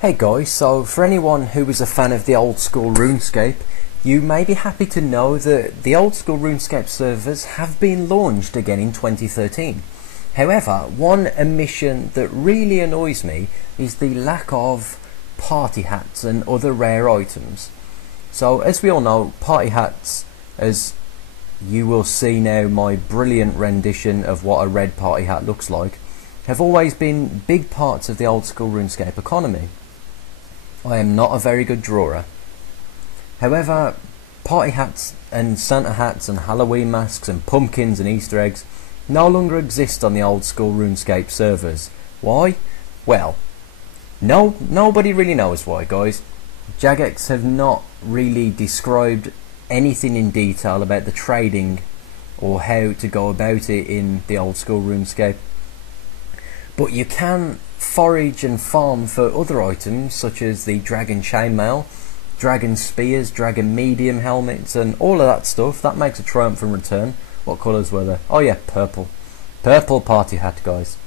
Hey guys, so for anyone who is a fan of the Old School Runescape, you may be happy to know that the Old School Runescape servers have been launched again in 2013. However, one omission that really annoys me is the lack of party hats and other rare items. So as we all know, party hats, as you will see now my brilliant rendition of what a red party hat looks like, have always been big parts of the Old School Runescape economy. I am not a very good drawer. However, party hats and Santa hats and Halloween masks and pumpkins and Easter eggs no longer exist on the Old School Runescape servers. Why? Well, nobody really knows why, guys. Jagex have not really described anything in detail about the trading or how to go about it in the Old School Runescape. But you can forage and farm for other items such as the dragon chainmail, dragon spears, dragon medium helmets and all of that stuff. That makes a triumphant return. What colours were there? Oh yeah, purple. Purple party hat, guys.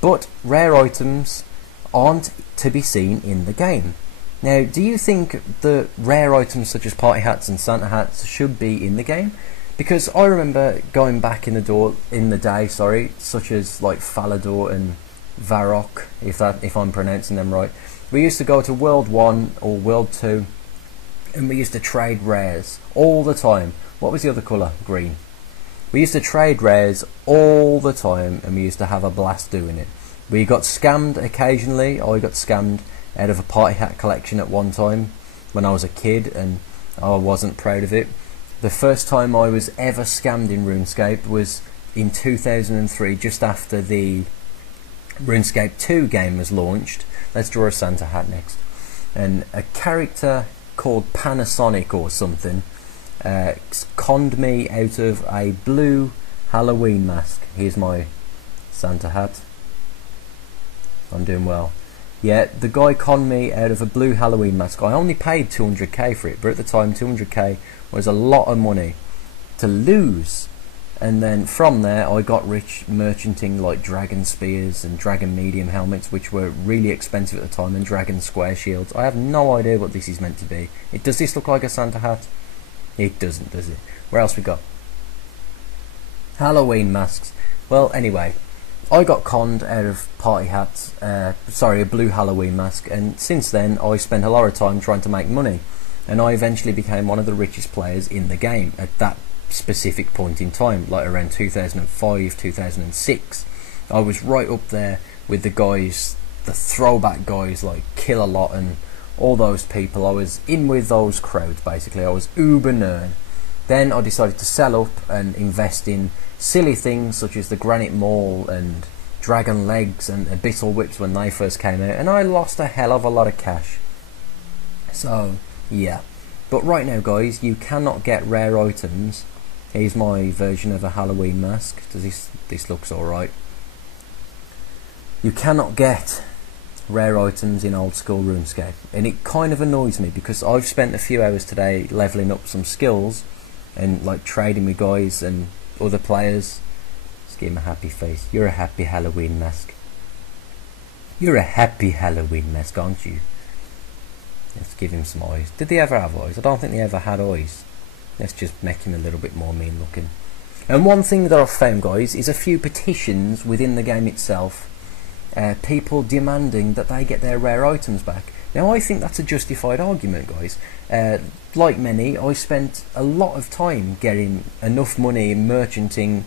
But rare items aren't to be seen in the game. Now, do you think the rare items such as party hats and Santa hats should be in the game? Because I remember going back in the day, such as like Falador and Varrock, if I'm pronouncing them right. We used to go to World 1 or World 2 and we used to trade rares all the time. What was the other colour? Green. We used to trade rares all the time and we used to have a blast doing it. We got scammed occasionally. I got scammed out of a party hat collection at one time when I was a kid and I wasn't proud of it. The first time I was ever scammed in RuneScape was in 2003, just after the RuneScape 2 game was launched. Let's draw a Santa hat next. And a character called Panasonic or something conned me out of a blue Halloween mask. Here's my Santa hat. I'm doing well. Yeah, the guy conned me out of a blue Halloween mask. I only paid 200k for it, but at the time 200k was a lot of money to lose. And then from there I got rich merchanting like dragon spears and dragon medium helmets, which were really expensive at the time, and dragon square shields. I have no idea what this is meant to be. Does this look like a Santa hat? It doesn't, does it? Where else we got? Halloween masks. Well, anyway, I got conned out of party hats, a blue Halloween mask, and since then I spent a lot of time trying to make money, and I eventually became one of the richest players in the game at that specific point in time, like around 2005, 2006. I was right up there with the guys, the throwback guys like Kill a Lot and all those people. I was in with those crowds basically. I was uber nerd. Then I decided to sell up and invest in silly things such as the Granite Maul and Dragon Legs and Abyssal Whips when they first came out, and I lost a hell of a lot of cash. So yeah, but right now guys, you cannot get rare items. Here's my version of a Halloween mask. This looks alright. You cannot get rare items in Old School RuneScape, and it kind of annoys me because I've spent a few hours today leveling up some skills and like trading with guys and other players. Just give him a happy face. You're a happy Halloween mask. You're a happy Halloween mask, aren't you? Let's give him some eyes. Did they ever have eyes? I don't think they ever had eyes. Let's just make him a little bit more mean looking. And one thing that I've found, guys, is a few petitions within the game itself. People demanding that they get their rare items back. Now I think that's a justified argument, guys. Like many, I spent a lot of time getting enough money in merchanting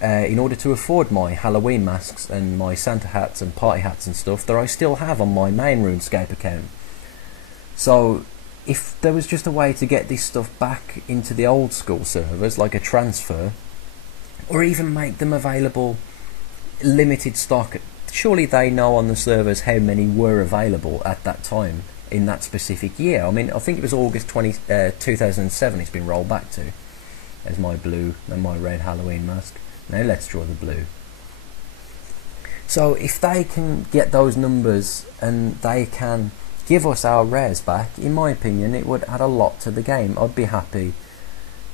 in order to afford my Halloween masks and my Santa hats and party hats and stuff that I still have on my main RuneScape account. So if there was just a way to get this stuff back into the old school servers, like a transfer, or even make them available limited stock, surely they know on the servers how many were available at that time in that specific year. I mean, I think it was August 2007 it's been rolled back to. There's my blue and my red Halloween mask. Now let's draw the blue. So if they can get those numbers and they can give us our rares back, in my opinion it would add a lot to the game. I'd be happy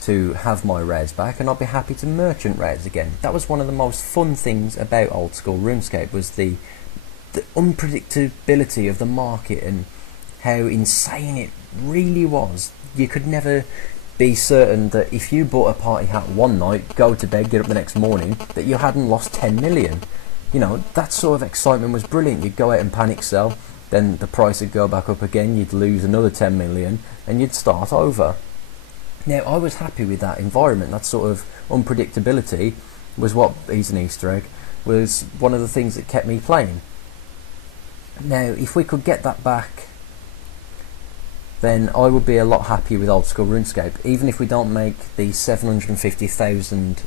to have my rares back, and I'd be happy to merchant rares again. That was one of the most fun things about Old School RuneScape, was the the unpredictability of the market and how insane it really was. You could never be certain that if you bought a party hat one night, go to bed, get up the next morning, that you hadn't lost 10 million. You know, that sort of excitement was brilliant. You'd go out and panic sell, then the price would go back up again, you'd lose another 10 million, and you'd start over. Now, I was happy with that environment. That sort of unpredictability was what, he's an Easter egg, was one of the things that kept me playing. Now, if we could get that back, then I would be a lot happier with Old School RuneScape. Even if we don't make the 750,000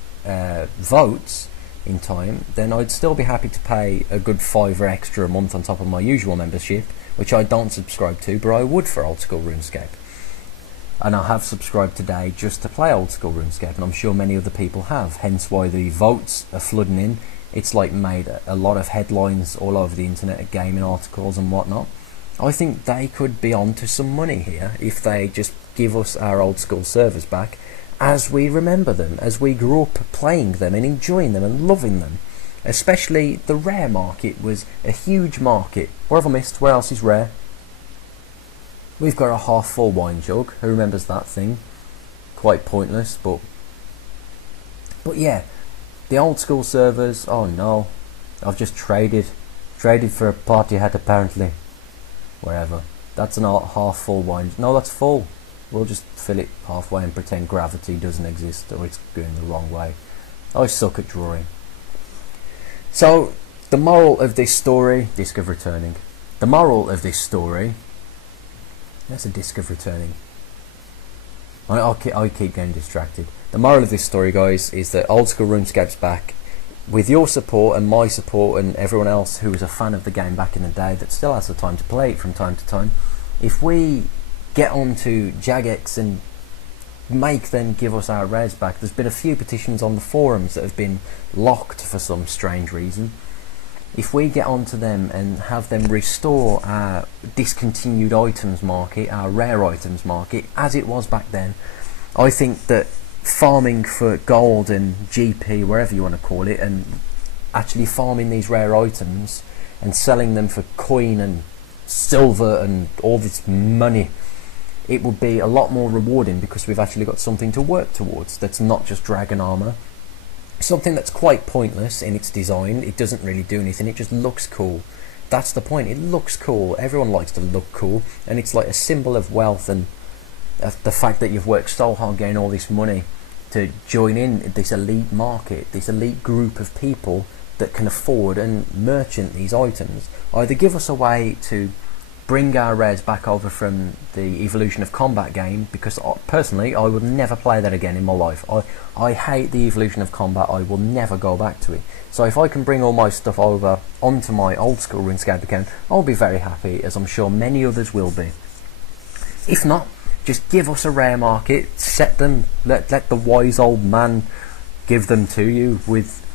votes in time, then I'd still be happy to pay a good £5 extra a month on top of my usual membership, which I don't subscribe to, but I would for Old School RuneScape. And I have subscribed today just to play Old School RuneScape, and I'm sure many other people have, hence why the votes are flooding in. It's like made a lot of headlines all over the internet, gaming articles and whatnot. I think they could be on to some money here if they just give us our old school servers back as we remember them, as we grew up playing them and enjoying them and loving them. Especially the rare market was a huge market. What have I missed? Where else is rare? We've got a half full wine jug. Who remembers that thing? Quite pointless, but yeah, the old school servers. Oh no, I've just traded for a party hat apparently. Wherever. That's an half full wine. No, that's full. We'll just fill it halfway and pretend gravity doesn't exist or it's going the wrong way. I suck at drawing. So, the moral of this story, disc of returning. The moral of this story, that's a disc of returning. I keep getting distracted. The moral of this story, guys, is that Old School RuneScape's back. With your support and my support and everyone else who was a fan of the game back in the day that still has the time to play it from time to time, if we get onto Jagex and make them give us our rares back, there's been a few petitions on the forums that have been locked for some strange reason. If we get onto them and have them restore our discontinued items market, our rare items market, as it was back then, I think that farming for gold and GP, wherever you want to call it, and actually farming these rare items and selling them for coin and silver and all this money, it would be a lot more rewarding because we've actually got something to work towards that's not just dragon armor, something that's quite pointless in its design. It doesn't really do anything, it just looks cool. That's the point, it looks cool. Everyone likes to look cool, and it's like a symbol of wealth and the fact that you've worked so hard getting all this money to join in this elite market, this elite group of people that can afford and merchant these items. Either give us a way to bring our rares back over from the Evolution of Combat game, because personally I would never play that again in my life. I hate the Evolution of Combat, I will never go back to it. So if I can bring all my stuff over onto my Old School RuneScape account, I'll be very happy, as I'm sure many others will be. If not, just give us a rare market, set them, let the wise old man give them to you with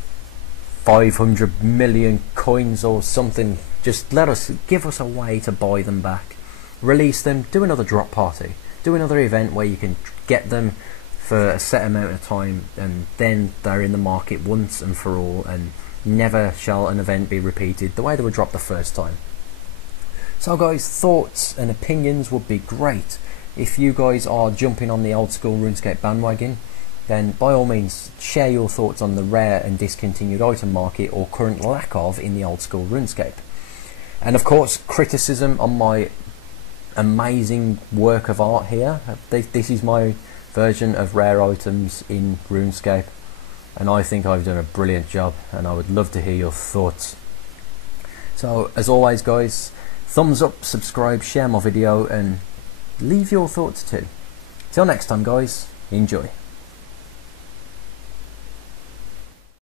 500 million coins or something. Just give us a way to buy them back, release them, do another drop party, do another event where you can get them for a set amount of time, and then they're in the market once and for all, and never shall an event be repeated the way they were dropped the first time. So guys, thoughts and opinions would be great. If you guys are jumping on the Old School RuneScape bandwagon, then by all means share your thoughts on the rare and discontinued item market, or current lack of, in the Old School RuneScape. And of course, criticism on my amazing work of art here. This is my version of rare items in RuneScape, and I think I've done a brilliant job, and I would love to hear your thoughts. So as always guys, thumbs up, subscribe, share my video, and leave your thoughts too. Till next time guys, enjoy.